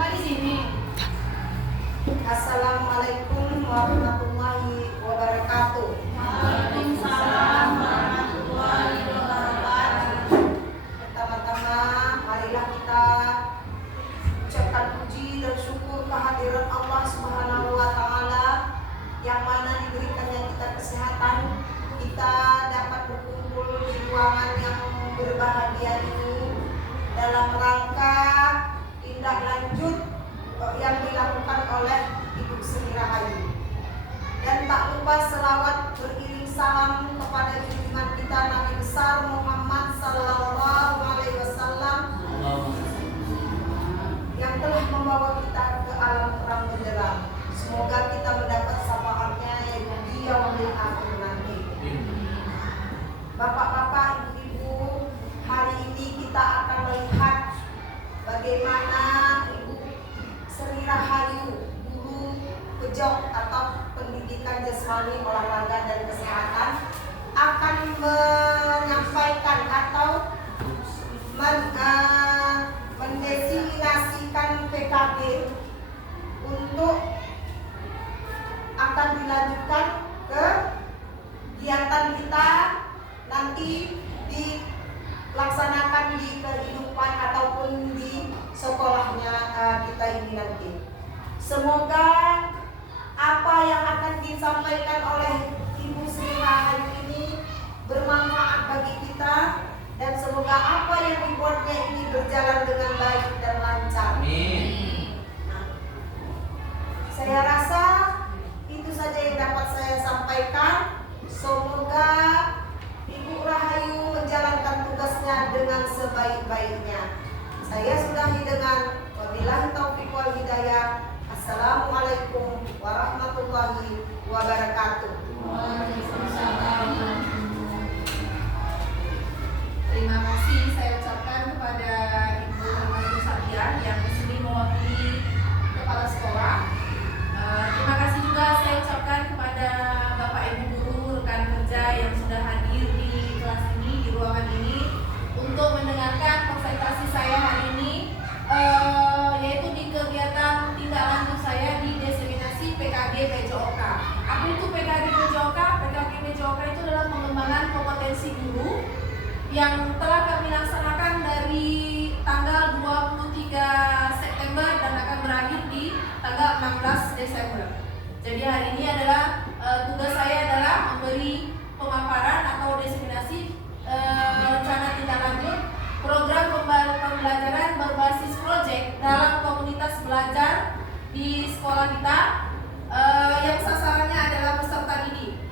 Semua di sini. Assalamualaikum warahmatullahi wabarakatuh. Waalaikumsalam warahmatullahi wabarakatuh. Pertama-tama, marilah kita ucapkan puji dan syukur kehadiran Allah Subhanahu wa Ta'ala, yang mana diberikannya kita kesehatan, kita dapat berkumpul di ruangan yang berbahagia ini dalam rangka tindak lanjut yang dilakukan oleh Ibu Sri Rahayu. Dan tak lupa selawat beriring salam kepada junjungan kita Nabi besar Muhammad Sallallahu Alaihi Wasallam yang telah membawa kita ke alam terang benderang. Semoga kita mendapat syafaatnya yaitu di yaumil akhir nanti. Bapak-bapak, ibu-ibu, hari ini kita akan melihat bagaimana Ibu Sri Rahayu, guru pejok atau pendidikan jasmani, olahraga dan kesehatan, akan menyampaikan atau mendesiminasikan PKG untuk akan dilanjutkan ke kegiatan kita nanti dilaksanakan di kehidupan ataupun di sekolahnya kita ini nanti. Semoga apa yang akan disampaikan oleh Ibu Sri Rahayu ini bermanfaat bagi kita, dan semoga apa yang dibuatnya ini berjalan dengan baik dan lancar. Amin. Saya rasa itu saja yang dapat saya sampaikan. Semoga Ibu Rahayu menjalankan tugasnya dengan sebaik-baiknya. Saya sudahi dengan wabillahi taufiq wal hidayah. Assalamualaikum warahmatullahi wabarakatuh. Waalaikumsalam. Terima kasih saya ucapkan kepada Ibu Rahayu Sabian yang di sini mewakili kepala sekolah. Terima kasih juga saya ucapkan kepada Bapak Ibu guru, rekan kerja yang sudah hadir di kelas ini, di ruangan ini untuk mendengarkan presentasi saya hari ini, yaitu di kegiatan tindak lanjut saya di diseminasi PKG PJOK. Apa itu PKG PJOK? PKG PJOK itu adalah pengembangan kompetensi guru yang telah kami laksanakan dari tanggal 23 September dan akan berakhir di tanggal 16 Desember. Jadi hari ini adalah tugas saya adalah memberi pemaparan atau diseminasi rencana tindak lanjut program pembelajaran berbasis proyek dalam komunitas belajar di sekolah kita, yang sasarannya adalah peserta didik,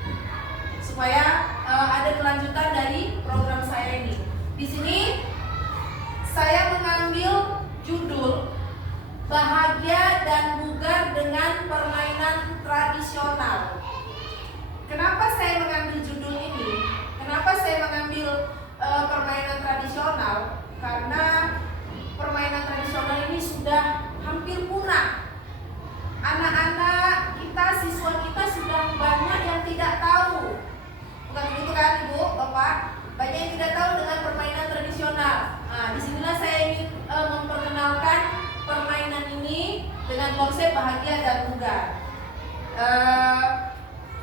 supaya ada kelanjutan dari program saya ini. Di sini saya mengambil judul Bahagia dan Bugar dengan Permainan Tradisional. Kenapa saya mengambil judul ini? Kenapa saya mengambil permainan tradisional? Karena permainan tradisional ini sudah hampir punah. Anak-anak kita, siswa kita sudah banyak yang tidak tahu. Bukan begitu kan Ibu, Bapak? Banyak yang tidak tahu dengan permainan tradisional. Nah, disinilah saya ingin memperkenalkan permainan ini dengan konsep bahagia dan bugar.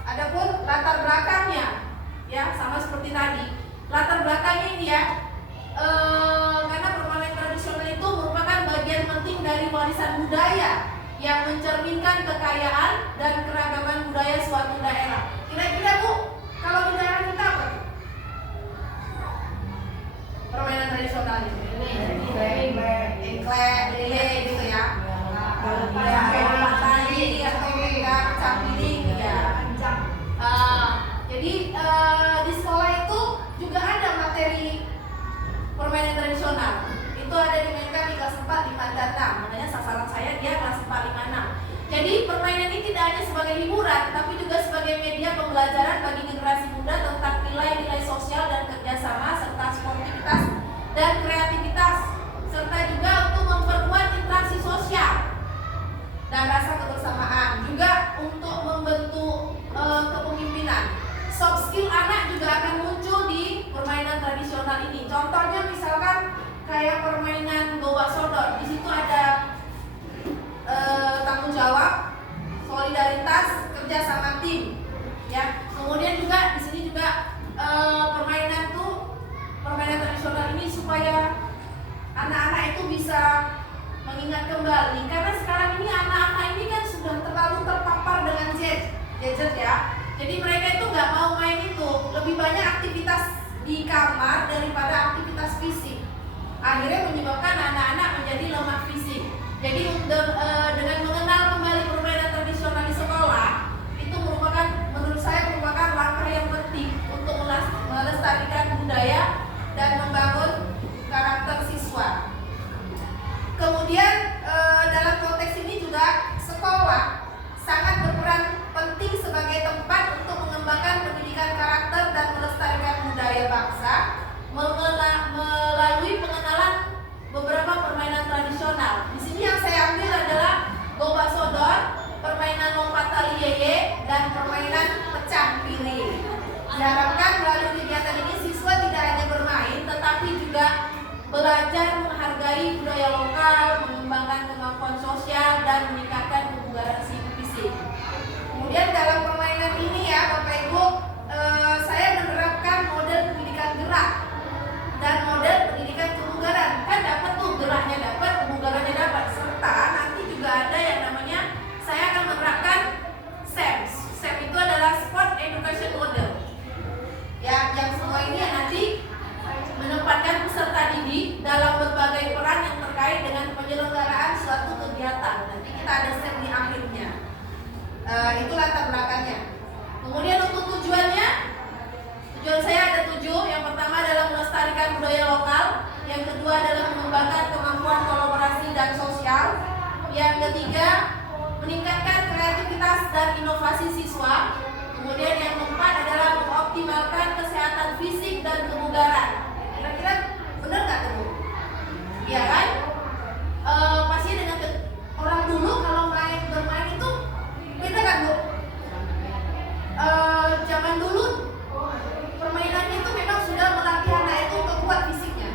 Adapun latar belakangnya, ya sama seperti tadi. Latar belakangnya ini ya, karena permainan tradisional itu merupakan bagian penting dari warisan budaya yang mencerminkan kekayaan dan keragaman budaya suatu daerah. Kira-kira Bu, kalau di daerah kita apa? Permainan tradisional ini, engklek, lele gitu ya. Tadi atau camping ya. Jadi di sekolah itu juga ada materi permainan tradisional. Itu ada dimainkan di kelas 4, 5, dan 6. Makanya sasaran saya dia kelas 4, 5, 6. Jadi permainan ini tidak hanya sebagai hiburan, tapi juga sebagai media pembelajaran bagi generasi muda tentang nilai-nilai sosial dan kerjasama, serta sportivitas dan kreativitas, serta juga untuk memperkuat interaksi sosial dan rasa kebersamaan, juga untuk membentuk kepemimpinan. Soft skill anak juga akan muncul di permainan tradisional ini. Contohnya misalkan kayak permainan gowak sodor. Di situ ada mengingat kembali, karena sekarang ini anak-anak ini kan sudah terlalu terpapar dengan gadget ya. Jadi mereka itu nggak mau main itu, lebih banyak aktivitas di kamar daripada aktivitas fisik. Akhirnya menyebabkan anak-anak menjadi lemah fisik. Jadi dengan mengenal kembali permainan tradisional di sekolah, itu menurut saya merupakan langkah yang penting untuk melestarikan budaya dan membangun karakter siswa. Kemudian dalam konteks ini juga sekolah sangat berperan penting sebagai tempat untuk mengembangkan pendidikan karakter dan melestarikan budaya bangsa melalui pengenalan beberapa permainan tradisional. Di sini yang saya ambil adalah gobak sodor, permainan lompat tali yeye, dan permainan pecah piring. Diharapkan melalui kegiatan ini siswa tidak hanya bermain, tetapi juga belajar menghargai budaya lokal, mengembangkan kemampuan sosial, dan meningkatkan kebugaran fisik. Kemudian dalam permainan ini ya Bapak Ibu, saya menerapkan model pendidikan gerak dan model pendidikan kebugaran. Kan dapat tuh geraknya dapat, kebugarannya dapat, serta nanti juga ada yang namanya saya akan menerapkan SEM. SEM itu adalah Sport Education Model. Ya, yang semua ini ya nanti menempatkan peserta didik dalam berbagai peran yang terkait dengan penyelenggaraan suatu kegiatan. Nanti kita ada SEM di akhirnya. Itu latar belakangnya. Kemudian untuk tujuan saya ada 7. Yang pertama adalah melestarikan budaya lokal. Yang kedua adalah mengembangkan kemampuan kolaborasi dan sosial. Yang ketiga, meningkatkan kreativitas dan inovasi siswa. Kemudian yang keempat adalah mengoptimalkan kesehatan fisik dan kebugaran. Kira-kira benar nggak tuh Bu? Iya kan? Pasti dengan orang dulu kalau bermain itu beda kan Bu? Zaman dulu permainannya itu memang sudah melatih anak itu untuk kuat fisiknya.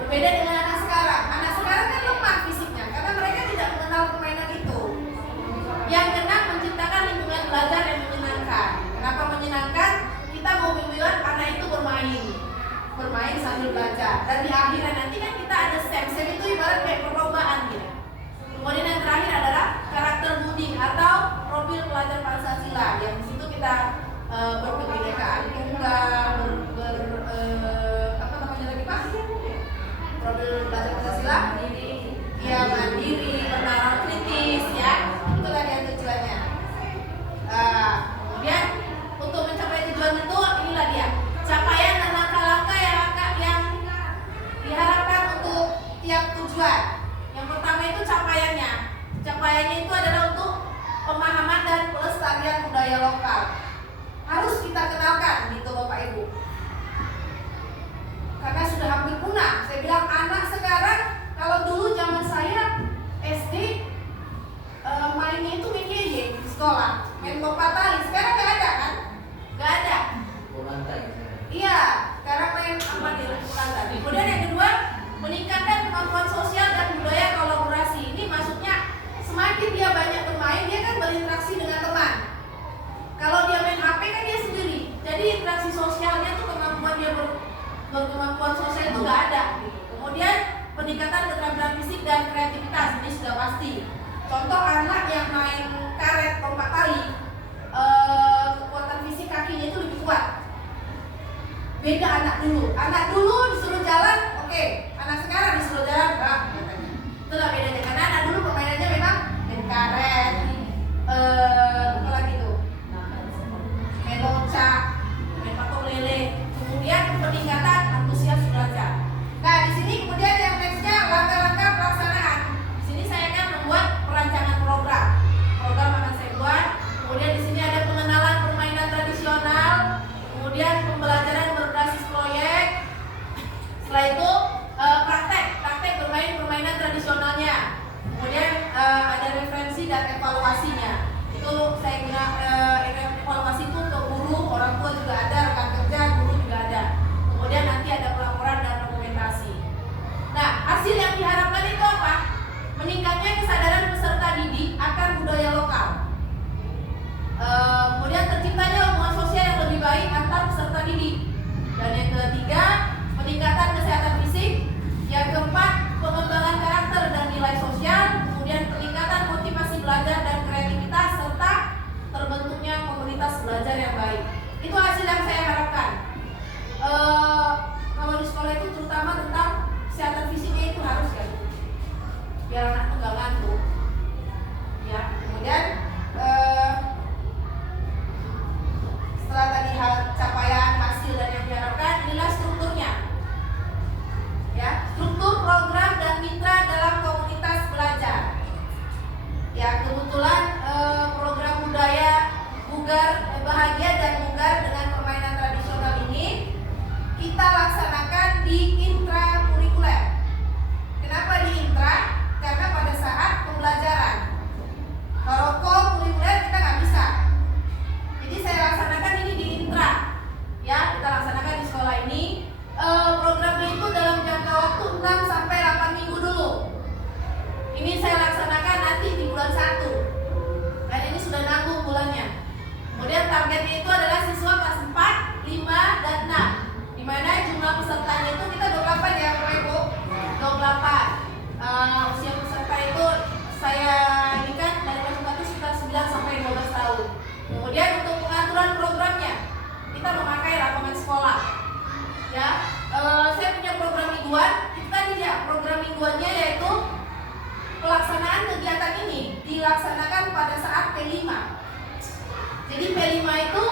Berbeda dengan anak sekarang. Anak sekarang kan lemah fisiknya karena mereka tidak mengenal permainan itu. Yang keenam, menciptakan lingkungan belajar yang menyenangkan. Kenapa menyenangkan? Kita mau membuat anak itu bermain sambil belajar. Dan di akhiran nanti kan kita ada SEM. SEM itu ibarat kayak perlombaan gitu. Kemudian yang terakhir adalah karakter budi atau profil pelajar Pancasila. Yang di situ kita berkebinekaan tunggal, apa namanya lagi Pak? Profil pelajar Pancasila. Ya, mandiri, bernalar kritis ya. Itulah yang tujuannya. Kemudian untuk mencapai tujuan itu inilah dia. Capaian dan langkah-langkah yang diharapkan untuk tiap tujuan. Yang pertama itu capaiannya. Capaiannya itu adalah untuk pemahaman dan pelestarian budaya lokal. Harus kita kenalkan gitu Bapak Ibu. Karena sudah hampir punah. Saya bilang anak sekarang, kalau dulu zaman saya SD mainnya itu main yeye di sekolah, main lompat tali. Sekarang nggak ada kan? Nggak ada. Iya, sekarang main apa nih lompat tali. Kemudian yang kedua, meningkatkan kemampuan sosial dan budaya kolaborasi. Ini maksudnya semakin dia banyak bermain, dia kan berinteraksi dengan teman. Kalau dia main HP kan dia sendiri. Jadi interaksi sosialnya tuh kemampuan dia berkemampuan sosial itu nggak ada. Kemudian peningkatan keterampilan fisik dan kreativitas ini sudah pasti. Contoh anak yang main karet lompat tali, kekuatan fisik kakinya itu lebih kuat. Beda anak dulu. Anak dulu disuruh jalan, oke. Anak sekarang disuruh jalan, enggak. Itulah bedanya. Karena anak dulu permainannya memang main karet, apa lagi tuh? Main loncat, main patok lele. Kemudian peningkatan antusias belajar. Nah, di sini kemudian yang nextnya langkah-langkah pelaksanaan. Di sini saya akan membuat perancangan program akan saya buat. Kemudian di sini ada pengenalan permainan tradisional, kemudian pembelajaran berbasis proyek. Setelah itu praktek bermain permainan tradisionalnya. Kemudian ada referensi dan evaluasinya. Itu saya kira evaluasi itu ke guru, orang tua juga ada, rekan kerja, guru juga ada. Kemudian nanti ada pelaporan dan dokumentasi. Nah, hasil yang diharapkan itu apa? Meningkatnya kesadaran peserta didik akan budaya lokal. Kemudian terciptanya hubungan sosial yang lebih baik antar peserta didik. Dan yang ketiga, peningkatan kesehatan fisik. Yang keempat, pengembangan karakter dan nilai sosial. biar anak tuh nggak ngantuk. Ya, kemudian setelah tadi hal capaian, hasil dan yang diharapkan, inilah strukturnya. Ya, struktur program dan mitra dalam komunitas belajar. Ya, kebetulan program budaya bahagia dan bugar dengan permainan tradisional ini kita laksanakan di intrakurikuler. Kenapa di intra? Karena pada saat pembelajaran. Kalau kurikuler kita nggak bisa. Jadi saya laksanakan ini di intra. Ya, kita laksanakan di sekolah ini. Programnya itu dalam jangka waktu 6 sampai 8 minggu dulu. Ini saya laksanakan nanti di bulan 1. Dan ini sudah nanggung bulannya. Kemudian targetnya itu adalah siswa kelas 4, 5, dan 6. Di mana jumlah pesertanya itu kita 28 ya Bapak Ibu. 28. Usia peserta itu saya ini kan dari kelas 4 itu sekitar 9 sampai 12 tahun. Kemudian untuk pengaturan programnya kita memakai rangkuman sekolah. Ya, saya punya program mingguan. Itu tadi ya program mingguannya yaitu pelaksanaan kegiatan ini dilaksanakan pada saat P5. Jadi P5 itu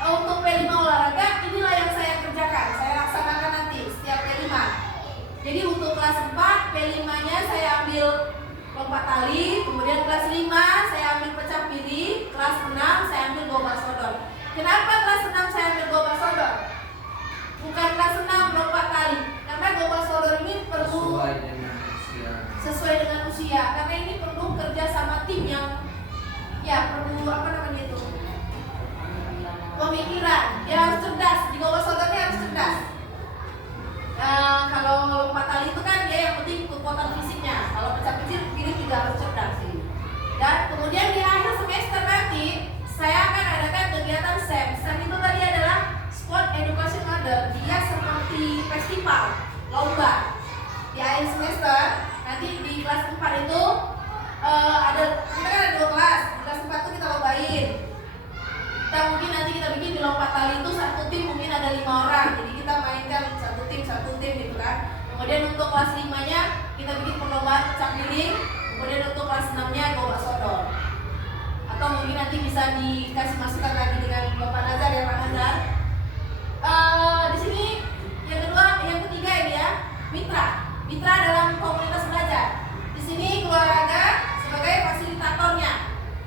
untuk P5 olahraga inilah yang saya kerjakan. Saya laksanakan nanti setiap P5. Jadi untuk kelas 4 P5-nya saya ambil lompat tali, kemudian kelas 5 saya ambil pecah piring, kelas 6 saya ambil gobak sodor. Kenapa kelas 6 saya ambil gobak sodor? Bukan kelas 6 lompat tali. Karena gobak sodor ini perlu sesuai dengan usia. Karena ini perlu kerja sama tim yang perlu itu pemikiran. Dia harus cerdas. Di gobak sodornya harus cerdas. Kalau lompat tali itu kan dia yang penting kekuatan fisiknya. Kalau pecah piring juga harus cerdas. Dan kemudian di akhir semester nanti saya akan adakan kegiatan SEM. SEM itu tadi adalah Sport Education Model. Dia seperti festival, lomba. Di akhir semester nanti di kelas 4 itu kita kan ada 2 kelas. Di kelas 4 itu kita lombain. Kita mungkin nanti kita bikin di lompat tali itu satu tim mungkin ada 5 orang. Jadi kita mainkan satu tim gitu kan. Kemudian untuk kelas 5-nya kita bikin perlombaan pecah piring. Kemudian untuk kelas 6-nya gobak sodor. Atau mungkin nanti bisa dikasih masukan lagi dengan Bapak Nazar ya Pak Nazar. Di sini yang ketiga ini ya, mitra dalam komunitas belajar. Di sini keluarga sebagai fasilitatornya.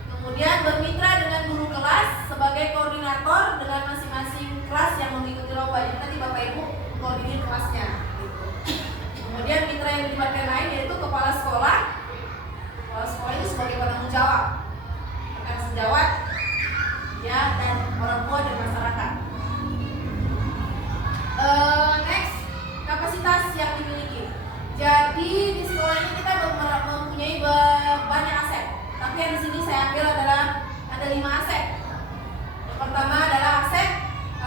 Kemudian bermitra dengan guru kelas sebagai koordinator dengan masing-masing kelas yang mengikuti lomba. Jadi nanti Bapak Ibu koordinir kelasnya. Kemudian mitra yang dilibatkan lain yaitu kepala sekolah. Kepala sekolah itu sebagai penanggung jawab, rekan sejawat, ya, dan orang tua dan masyarakat. Next, kapasitas yang dimiliki. Jadi di sekolah ini kita mempunyai banyak aset. Tapi yang di sini saya ambil adalah ada 5 aset. Yang pertama adalah aset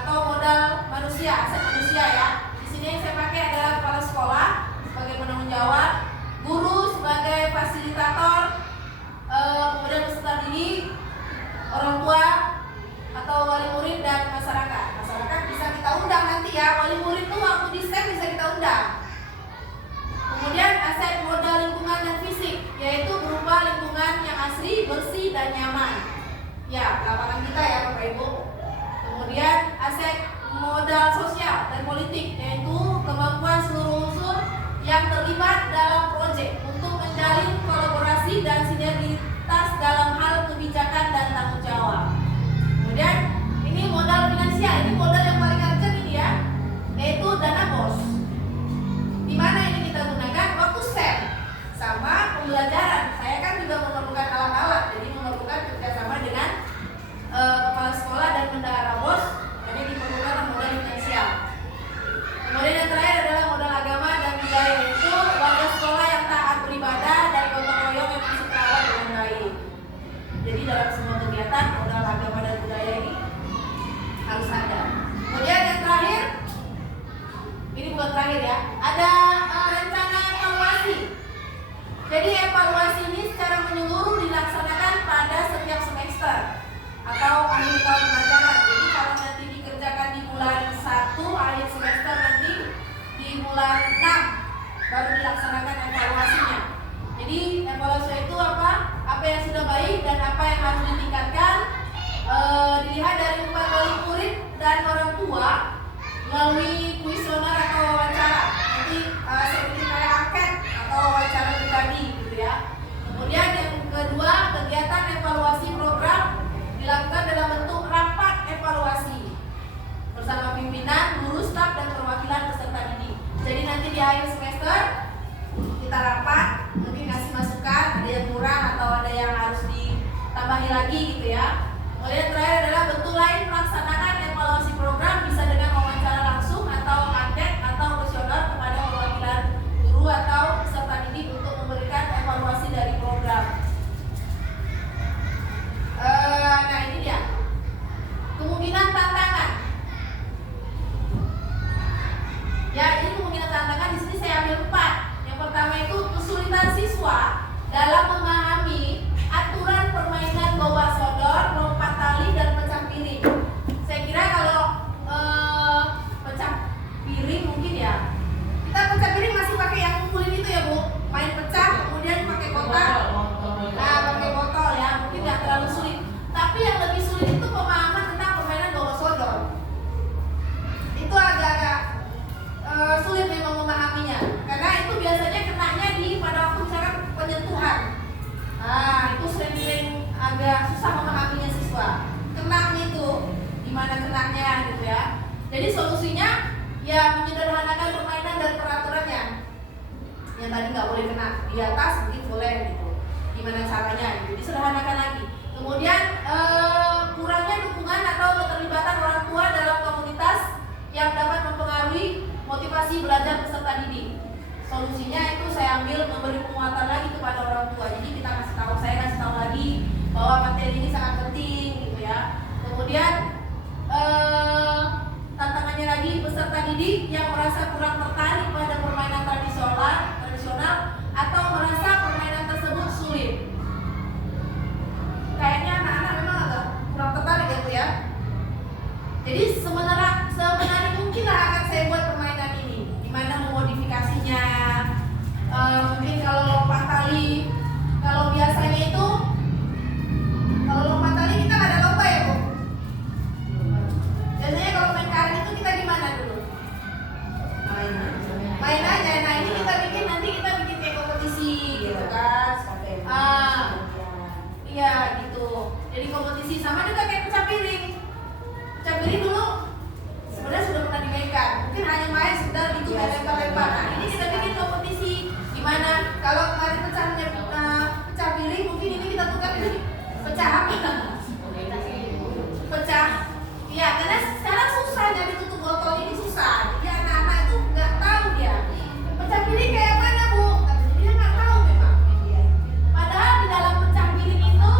atau modal manusia, aset manusia ya. Di sini yang saya pakai adalah kepala sekolah sebagai penanggung jawab, guru sebagai fasilitator, kemudian peserta didik, orang tua atau wali murid dan masyarakat. Masyarakat bisa kita undang nanti ya. Wali murid tuh waktu di STEM bisa kita undang. Kemudian aset modal lingkungan dan fisik, yaitu berupa lingkungan yang asri, bersih dan nyaman. Ya, lapangan kita ya Bapak Ibu. Kemudian aset modal sosial dan politik, yaitu kemampuan seluruh unsur yang terlibat dalam proyek untuk menjalin kolaborasi dan sinergitas dalam hal kebijakan dan tanggung jawab. Kemudian ini modal finansial, ini modal yang paling urgent ini ya, yaitu dana BOS. Di mana ini kita gunakan waktu SEM sama pembelajaran. Saya kan juga memerlukan alat-alat, jadi memerlukan kerjasama dengan kepala sekolah dan bendahara BOS. Jadi diperlukan modal finansial. Kemudian yang terakhir adalah modal agama dan budaya, yaitu warga sekolah yang taat beribadah dan gotong royong yang masih terawat dengan baik. Jadi dalam semua kegiatan modal agama dan budaya ini harus ada. Kemudian yang terakhir, ini bukan terakhir ya, ada rencana evaluasi. Jadi evaluasi ini secara menyeluruh dilaksanakan pada setiap semester atau akhir tahun pelajaran. Jadi kalau nanti dikerjakan di bulan 1 akhir semester, nanti di bulan 6 baru dilaksanakan evaluasinya. Jadi evaluasi itu apa? Apa yang sudah baik dan apa yang harus ditingkatkan. Dilihat dari upaya murid dan orang tua melalui kuesioner atau wawancara. Nanti seperti kayak angket atau wawancara pribadi gitu ya. Kemudian yang kedua, kegiatan evaluasi program dilakukan dalam bentuk rapat evaluasi bersama pimpinan, guru, staf, dan perwakilan peserta didik. Jadi nanti di akhir semester kita rapat, mungkin kasih masukan, ada yang kurang atau ada yang harus ditambahi lagi gitu ya. Kemudian terakhir adalah bentuk lain pelaksanaan evaluasi program, bisa dengan wawancara langsung atau angket atau kuesioner kepada perwakilan guru atau peserta didik untuk memberikan evaluasi dari program. Nah ini dia kemungkinan tantangan. Ya, ini kemungkinan tantangan di sini saya ambil 4. Yang pertama itu kesulitan siswa dalam memahami aturan permainan bawa sodor, lompat tali, dan pecah piring. Saya kira kalau pecah piring mungkin ya, kita pecah piring masih pakai yang ngumpulin itu ya Bu, main pecah kemudian pakai kotak, nah pakai botol ya, mungkin nggak terlalu sulit. Tapi yang lebih sulit itu pemahaman tentang permainan bawa sodor. Itu agak-agak sulit memang memahaminya, karena itu biasanya kenanya pada waktu misalkan penyentuhan. Nah itu sering-sering agak susah memahaminya siswa. Kenanya itu gimana kenanya gitu ya. Jadi solusinya ya menyederhanakan permainan dan peraturannya. Yang tadi nggak boleh kena di atas mungkin boleh gitu. Gimana caranya? Gitu. Disederhanakan lagi. Kemudian kurangnya dukungan atau keterlibatan orang tua dalam komunitas yang dapat mempengaruhi motivasi belajar peserta didik. Solusinya itu saya ambil memberi penguatan lagi kepada orang tua. Jadi kita kasih tahu, saya kasih tahu lagi bahwa materi ini sangat penting gitu ya. Kemudian tantangannya lagi peserta didik yang merasa kurang tertarik pada permainan tradisional atau merasa permainan tersebut sulit. Kayaknya anak-anak memang agak kurang tertarik ya Bu ya. Jadi semenarik mungkin lah akan saya buat permainan ini. Gimana memodifikasinya? Mungkin kalau lompat tali, kalau biasanya itu kalau lompat tali kita nggak ada lomba ya Bu. Biasanya kalau main karet itu kita gimana dulu? Main aja. Nah ini kita bikin kayak kompetisi gitu kan. Iya gitu. Jadi kompetisi sama juga kayak pecah piring. Pecah piring dulu sebenarnya sudah pernah dimainkan. Mungkin hanya main sekedar gitu lempar-lempar. Nah ini kita bikin kompetisi. Gimana? Kalau kemarin pecah piring, mungkin ini kita tukar ini pecah apa? Pecah. Iya, karena sekarang susah jadi tutup botol ini susah. Jadi anak-anak itu nggak tahu dia. Pecah piring kayak mana Bu? Dia nggak tahu memang. Padahal di dalam pecah piring itu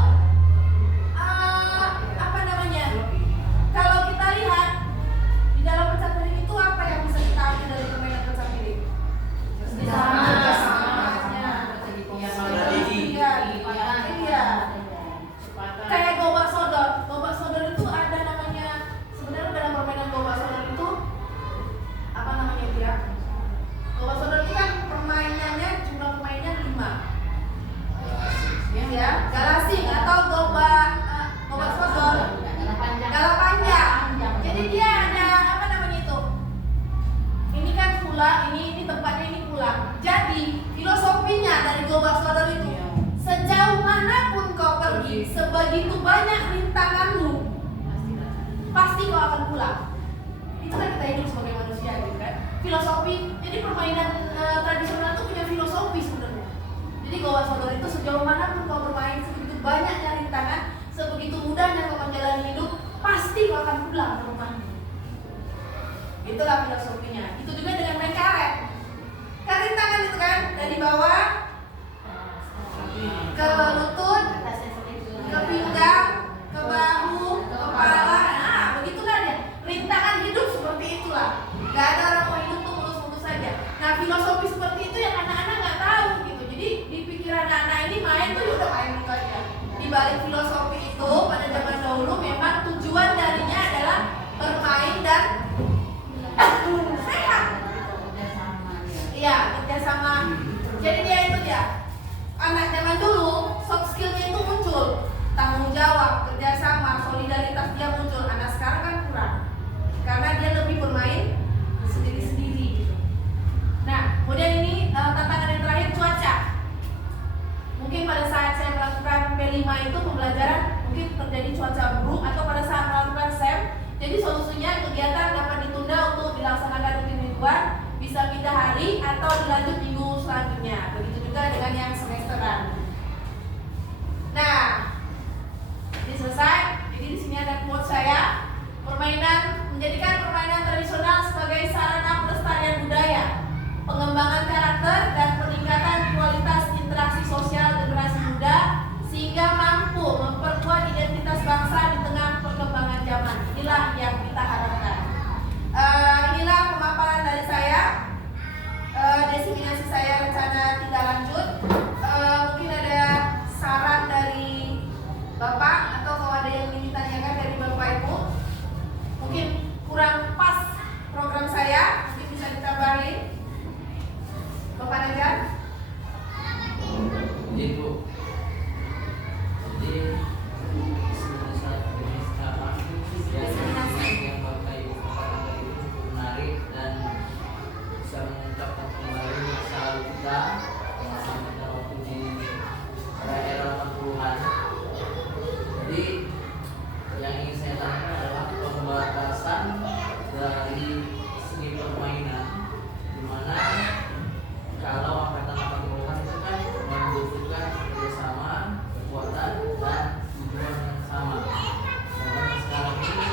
apa namanya? Kalau kita lihat di dalam pecah piring itu apa yang bisa kita ambil dari permainan pecah piring? Kayak gobak sodor itu ada namanya. Sebenarnya dalam permainan gobak sodor itu apa namanya dia? Gobak sodor itu kan permainannya jumlah pemainnya 5. Ya, galasing atau gobak sodor. Gala panjang. Jadi dia ada apa namanya itu? Ini kan pula, ini tempatnya ini pulang. Jadi filosofinya dari gobak sodor itu, sejauh manapun kau pergi, sebegitu banyak rintanganmu, pasti kau akan pulang. Itu kan kita hidup sebagai manusia gitu kan. Filosofi. Jadi permainan tradisional itu punya filosofi sebenarnya. Jadi gobak sodor itu sejauh manapun kau bermain, sebegitu banyaknya rintangan, sebegitu mudahnya kau menjalani hidup, pasti kau akan pulang ke rumahmu. Itulah filosofinya. Itu juga dengan main karet. Kan rintangan itu kan dari bawah ke lutut, ke pinggang, ke bahu, ke kepala. Nah, begitulah dia. Rintangan hidup seperti itulah. Gak ada orang mau hidup tuh mulus-mulus saja. Nah, filosofi seperti itu yang anak-anak nggak tahu gitu. Jadi di pikiran anak ini main tuh udah main gitu aja. Di balik filosofi itu pada zaman dahulu memang tujuan darinya adalah bermain dan sehat. Iya, kerjasama. Jadi dia itu dia. kerjasama, solidaritas dia muncul. Anak sekarang kan kurang, karena dia lebih bermain sendiri-sendiri gitu. Nah, kemudian ini tantangan yang terakhir, cuaca. Mungkin pada saat saya melakukan P5 itu pembelajaran mungkin terjadi cuaca buruk, atau pada saat melakukan SEM, jadi solusinya kegiatan dapat ditunda untuk dilaksanakan rutin mingguan, bisa pindah hari atau dilanjut minggu selanjutnya. Begitu juga dengan yang semesteran. Nah, ini selesai. Jadi di sini ada quote saya. Menjadikan permainan tradisional sebagai sarana pelestarian budaya, pengembangan karakter dan peningkatan kualitas interaksi sosial generasi muda, sehingga mampu memperkuat identitas bangsa di tengah perkembangan zaman. Inilah yang kita harapkan. Inilah pemaparan dari saya. Diseminasi saya rencana tindak lanjut. Mungkin ada saran dari Bapak, atau kalau ada yang ingin ditanyakan dari Bapak Ibu, mungkin kurang pas program saya, mungkin bisa ditambahin. Bapak Najar. Jadi Bu, jadi yang Bapak Ibu katakan tadi itu cukup menarik dan bisa mengungkapkan kembali masa lalu kita waktu di era 80-an. Jadi yang ingin saya tanyakan adalah pembatasan dari seni permainan, di mana kalau angkatan 80-an itu kan membutuhkan kerjasama, kekuatan, dan tujuan yang sama. Dan sekarang ini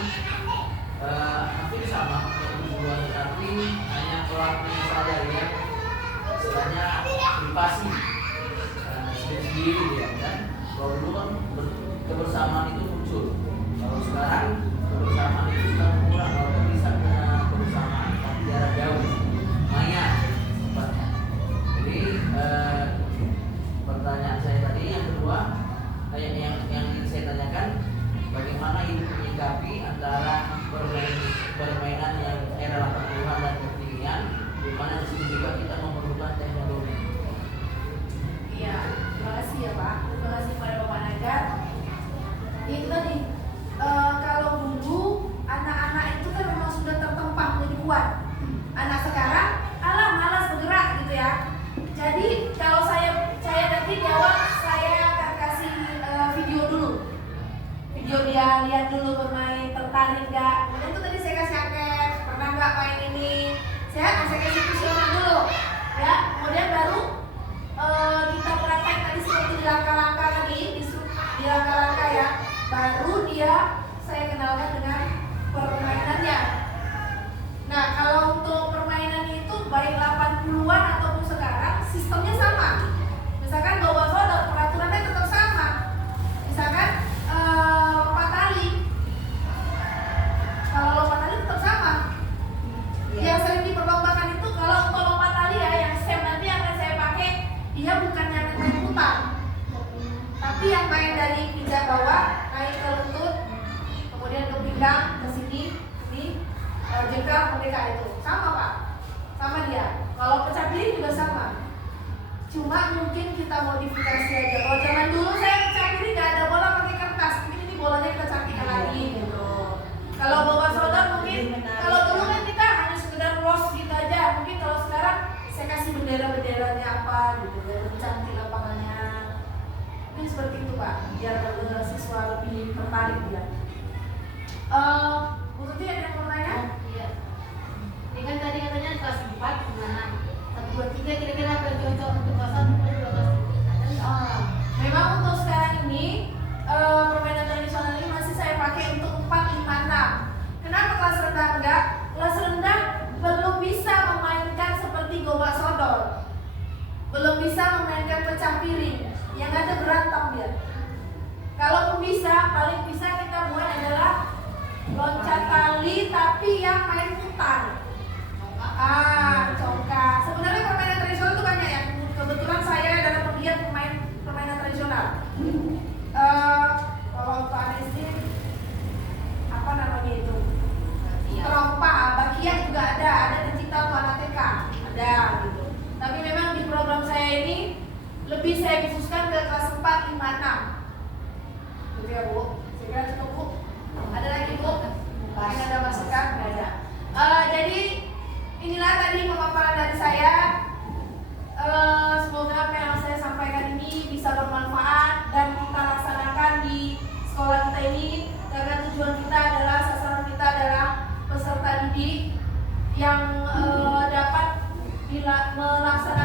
hampir sama tujuan, tapi hanya pelakunya saja yang istilahnya privasi sendiri ya kan. Kalau dulu kan kebersamaan itu muncul, kalau sekarang kebersamaan itu sudah kurang. Kalau bisa kebersamaan tapi jarak jauh, maya tempatnya. Jadi pertanyaan saya tadi yang kedua, yang ingin saya tanyakan, bagaimana ini menyikapi antara permainan yang era 80-an dan kekinian, di mana di sini juga kita memerlukan teknologi. Iya, terima kasih ya Pak. Terima kasih kepada Bapak Najar. Itu tadi, kalau dulu anak-anak itu kan memang sudah tertempa menjadi kuat. Anak sekarang, alah malas bergerak gitu ya. Jadi kalau saya nanti di awal saya akan kasih video dulu. Video dia lihat dulu bermain, tertarik nggak. Kemudian itu tadi saya kasih angket, pernah nggak main ini. Saya kasih visioner dulu, ya. Kemudian baru kita praktek tadi seperti di langkah-langkah tadi, di langkah-langkah ya. Baru dia saya kenalkan dengan permainannya. Nah, kalau untuk permainan itu baik 80-an ataupun sekarang sistemnya sama. Misalkan bawa sodok, peraturannya tetap sama. Misalkan lompat tali. Kalau lompat tali tetap sama. Yang sering diperlombakan itu kalau untuk lompat tali ya, yang SEM nanti akan saya pakai, dia bukan yang main putar, tapi yang main dari pijak bawah naik ke lutut, kemudian ke pinggang, ke sini, ini jengkal merdeka itu sama Pak, sama dia. Kalau pecah piring juga sama, cuma mungkin kita modifikasi aja. Kalau zaman dulu saya pecah piring nggak ada bola pakai kertas, mungkin ini bolanya kita cantikkan lagi gitu. Kalau bawa sodok mungkin, kalau dulu kan kita hanya sekedar ros gitu aja, mungkin kalau sekarang saya kasih bendera-benderanya apa gitu, biar lebih cantik lapangannya. Mungkin seperti itu Pak, biar siswa lebih tertarik ya. Bu Tuti ada yang mau nanya? Iya. Ini kan tadi katanya kelas 4 gimana? 1, 2, 3 kira-kira apa yang cocok untuk kelas 1 dan kelas 3? Memang untuk sekarang ini permainan tradisional ini masih saya pakai untuk 4, 5, 6. Kenapa kelas rendah enggak? Kelas rendah belum bisa memainkan seperti gobak sodor, belum bisa memainkan pecah piring, yang ada berantem dia. Kalaupun bisa, paling bisa kita buat adalah loncat tali tapi yang main putar. Congkak. Sebenarnya permainan tradisional itu banyak ya. Kebetulan saya adalah penggiat permainan tradisional. Kalau untuk anak SD, apa namanya itu? Terompa, bakiak juga ada tercipta untuk anak TK, ada gitu. Tapi memang di program saya ini lebih saya khususkan ke kelas 4, 5, 6. Gitu ya Bu. Saya kira cukup, Bu. Ada lagi, Bu? Mungkin ada masukan? Nggak ada. Jadi inilah tadi pemaparan dari saya. Semoga apa yang saya sampaikan ini bisa bermanfaat dan kita laksanakan di sekolah kita ini, karena tujuan kita adalah, sasaran kita adalah peserta didik yang dapat melaksanakan